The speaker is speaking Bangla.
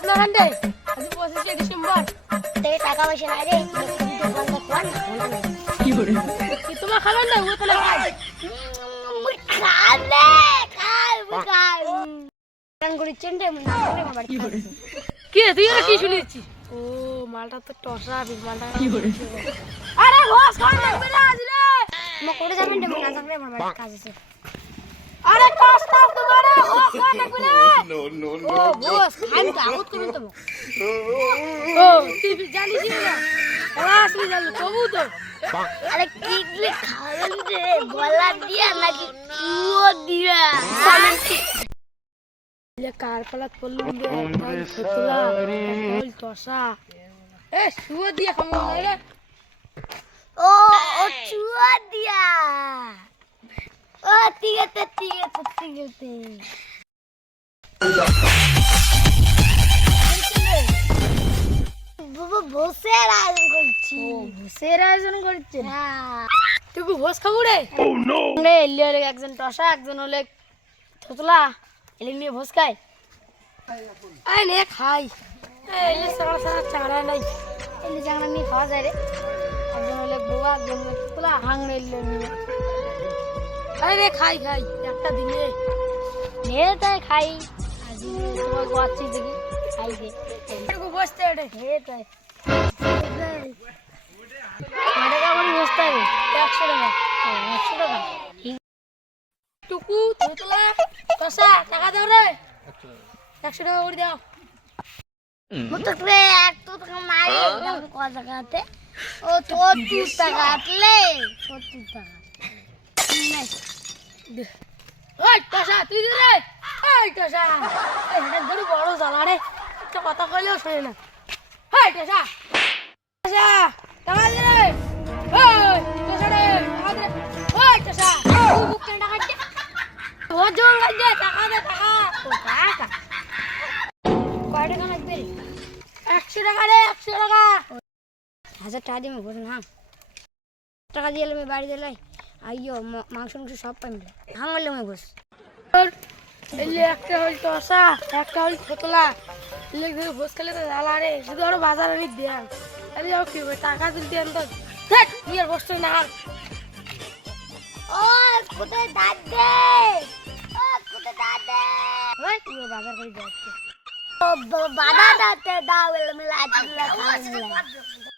কাজ না হান্ডে আজ 25 ডিসেম্বর তে টাকা পয়সা নাই রে কি করে কি তোমার খাবার না ও তো না মুই খাবে খাই রাঙ্গুড়ি চেন্ডে না করে বাড়ি কি করে কি তুই আর কি শুনেছিস ও মালটা তো টসা মালটা কি করে আরে ঘোষ খান লাগবে না আজ রে মো করে যাবেন রে না যাবে আমার বাড়ি কাজ আছে আরে টসটা তোমার ঘোষ খান লাগবে না ও বস খান তো আউট করুন তো ও তুই জানিস না আসলে জানো তবু তো আরে কি দিলে খাবেন রে গলা দিয়া নাকি চুও দিয়া ले कार पलट पल्लू दे फतला बोल तोसा ए सुआ दिया हम रे ও ও চুও দিয়া ও ঠিক আছে বাবা বসের আয়োজন করছি বসের আয়োজন করছে হ্যাঁ তুই বস খাবো রে ও নো রে এলে একজন টসা একজন হলে ফতলা এলে নিয়ে বস খায় আই নে খাই এলে সারা সারা চারা নাই এলে জাংলা নিয়ে খাওয়া যায় রে একজন হলে বুয়া একজন হলে ফতলা হাংড়ে এলে নিয়ে আরে খাই একটা দিনে নে তাই খাই আজি তোমার গোয়াচ্ছি দেখি খাই দে এরকম বসতে রে নে তাই মারে কেমন বসতে রে 100 টাকা 100 টাকা টুকু ফতলা টসা টাকা দাও রে 100 টাকা করে দাও মুতকরে এক তো টাকা মারি কত টাকা আছে ও 70 টাকা আটলে 70 টাকা নাই ওই টসা তুই দে রে ওই টসা এটা ধরে বড় জ্বালা রে একটা কথা কইলেও শুনে না ওই টসা টসা টাকা দে রে ওই টসা রে টাকা দে ওই টসা বুক কেন টাকা দে ও জোর দে টাকা দে টাকা ও টাকা কয় টাকা লাগবে 100 টাকা রে 100 টাকা 1000 টাকা দিয়ে বসুন হ্যাঁ টাকা দিয়ে আমি বাড়ি দিলাই আইয়ো মাংস সব পাইম হাঙ্গলে আমি বস এলে একটা হল টসা একটা হল ফতলা এলে ধরে বস খেলে তো জ্বালা রে শুধু আরো বাজার আনি দেন আরে যাও কি টাকা তুলতে আন তো দেখ তুই আর বসতে না ও কোথায় দাঁত দে ও কোথায় দাঁত দে ওই তুই বাজার করে যাচ্ছে ও বাবা দাঁতে দাও এলে মিলা আজকে খাওয়া